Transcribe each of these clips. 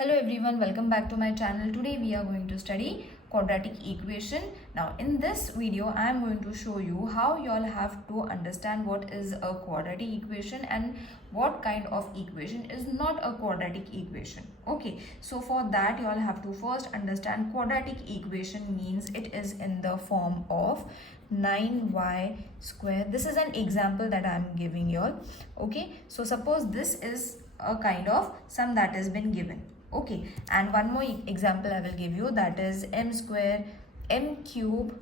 Hello everyone, welcome back to my channel. Today we are going to study quadratic equation. Now in this video I am going to show you how you all have to understand what is a quadratic equation and what kind of equation is not a quadratic equation. Okay, so for that you all have to first understand quadratic equation means it is in the form of 9y square. This is an example that I am giving you all. Okay, so suppose this is a kind of sum that has been given. Okay, and one more example I will give you, that is m square m cube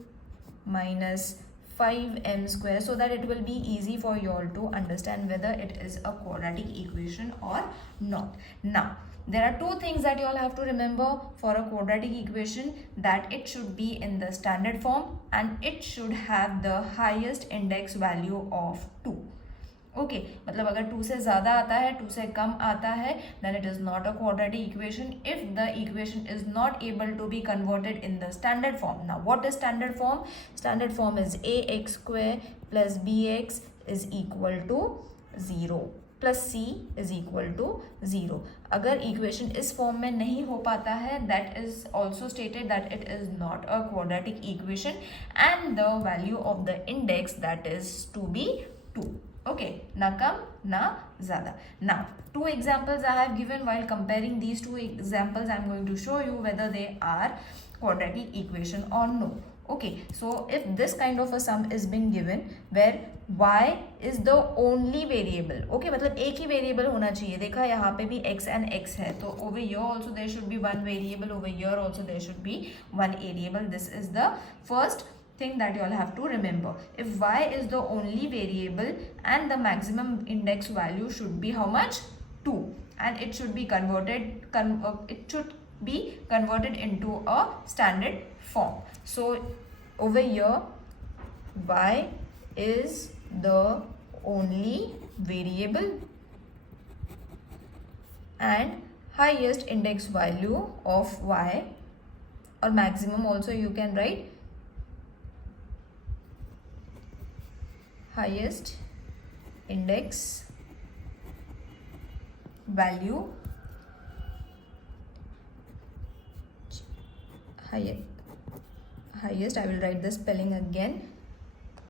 minus 5m square, so that it will be easy for you all to understand whether it is a quadratic equation or not. Now there are two things that you all have to remember for a quadratic equation, that it should be in the standard form and it should have the highest index value of 2. Okay मतलब अगर 2 से ज़्यादा आता है, 2 से कम आता है, then it is not a quadratic equation if the equation is not able to be converted in the standard form. Now what is standard form? Standard form is ax square plus bx is equal to 0 plus c is equal to 0. अगर equation इस form में नहीं हो पाता है, that is also stated that it is not a quadratic equation and the value of the index that is to be 2. Okay, na kam na zyada. Now two examples I have given. While comparing these two examples I am going to show you whether they are quadratic equation or no. Okay, so if this kind of a sum is being given where y is the only variable, okay, मतलब एक ही variable होना चाहिए. देखा यहाँ पे भी x and x है, तो over here also there should be one variable, over here also there should be one variable. This is the first thing that you all have to remember. If y is the only variable and the maximum index value should be how much? 2, and it should be converted into a standard form. So over here y is the only variable and highest index value of y, or maximum also you can write, highest index value, highest, I will write the spelling again,